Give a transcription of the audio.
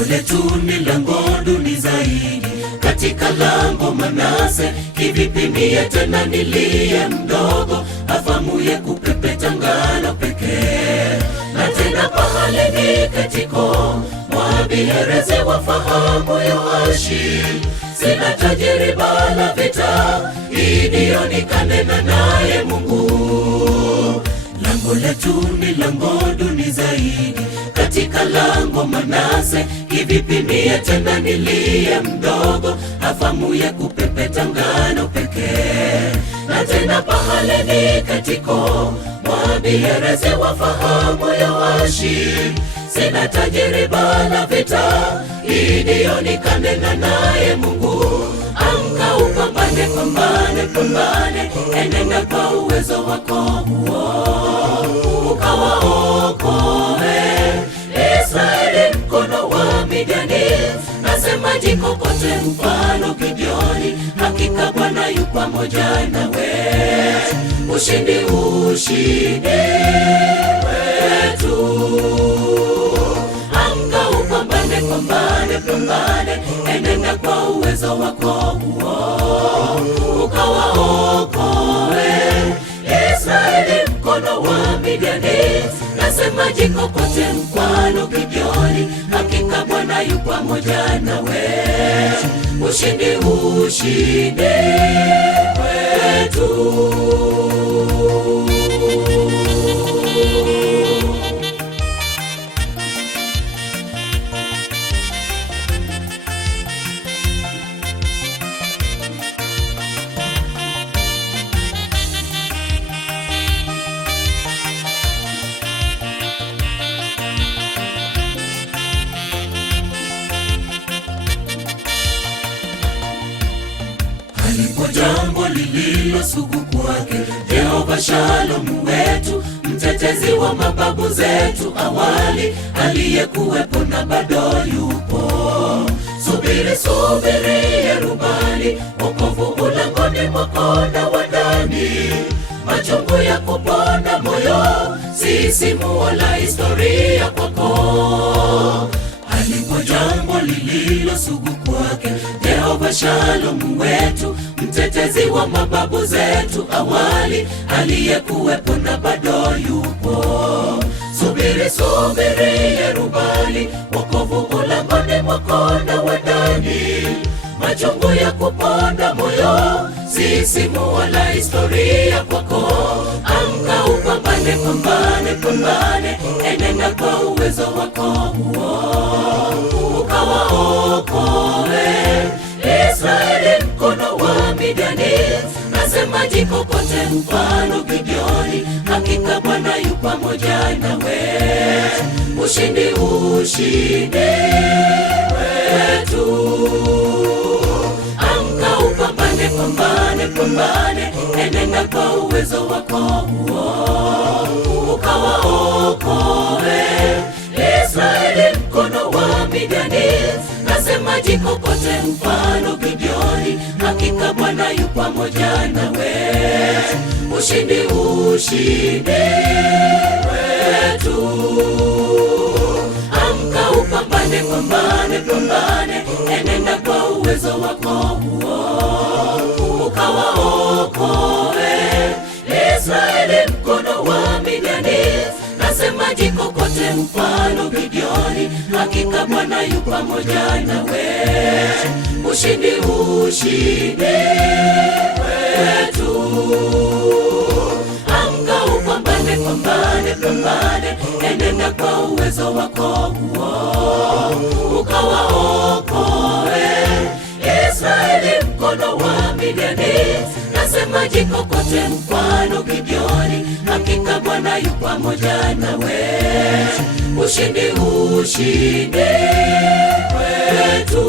Lango letu ni lango duni zaidi, katika lango Manase. Kivipi mie tena niliye mdogo, afamuye kupepeta ngano pekee? Na tena pahali ni katiko, Moabi herezi wafahamu Yoashi. Sina tajiriba la vita, Gideoni kanena naye Mungu. Lango letu ni lango duni zaidi, katika lango Manase. Kivipi mie tena niliye mdogo, afamuye kupepeta ngano pekee? Na tena pahali ni katiko, Moabi herezi wafahamu Yoashi. Sina tajiriba la vita, Gideoni kanena naye Mungu. Amka upambane, pambane, pambane, enenda kwa uwezo wako huo, ukawaokoe Israeli mkono wa Midiani. Nasema jikokote mfano Gideoni, hakika Bwana yu pamoja nawe. Ushindi, ushindi wetu. Amka upambane, pambane, pambane, enenda kwa uwezo wako huo, ukawaokoe Israeli mkono wa Midiani. Nasema jikokote mfano Gideoni, hakika Bwana yu pamoja nawe. Ushindi, ushindi wetu. Lipo jambo lililo sugu kwake, Jehova Shalom wetu, mtetezi wa mababu zetu awali, aliyekuwepo na bado yupo. Subiri, subiri Yerubali, wokovu ulangoni mwako na wa ndani. Machungu ya kuponda moyo, sisimuo la historia kwako. Alipo jambo lililo sugu kwake, Jehova Shalom wetu, mtetezi wa mababu zetu awali, aliyekuwepo na bado yupo. Subiri, subiri Yerubali, wokovu ulangoni mwako na wa ndani. Machungu ya kuponda moyo, sisimuo la historia kwako. Amka upambane, pambane, pambane, enenda kwa uwezo wako huo, ukawaokoe Israeli mkono wa Midiani. Nasema jikokote mfano Gideoni, hakika Bwana yu pamoja nawe. Ushindi, ushindi wetu. Amka upambane, pambane, pambane, enenda kwa uwezo wako huo, ukawaokoe Israeli mkono wa Midiani. Nasema jikokote mfano Gideoni, hakika Bwana yu pamoja nawe. Ushindi, ushindi wetu. Amka upambane, pambane, pambane, enenda kwa uwezo wako huo, ukawaokoe Israeli mkono wa Midiani. Nasema jikokote mfano Gideoni, hakika Bwana yu pamoja nawe. Ushindi, ushindi wetu. Amka upambane, pambane, pambane, enenda kwa uwezo wako huo, ukawaokoe Israeli mkono wa Midiani. Nasema jikokote mfano Gideoni, hakika Bwana yu pamoja nawe. Ushindi, ushindi wetu.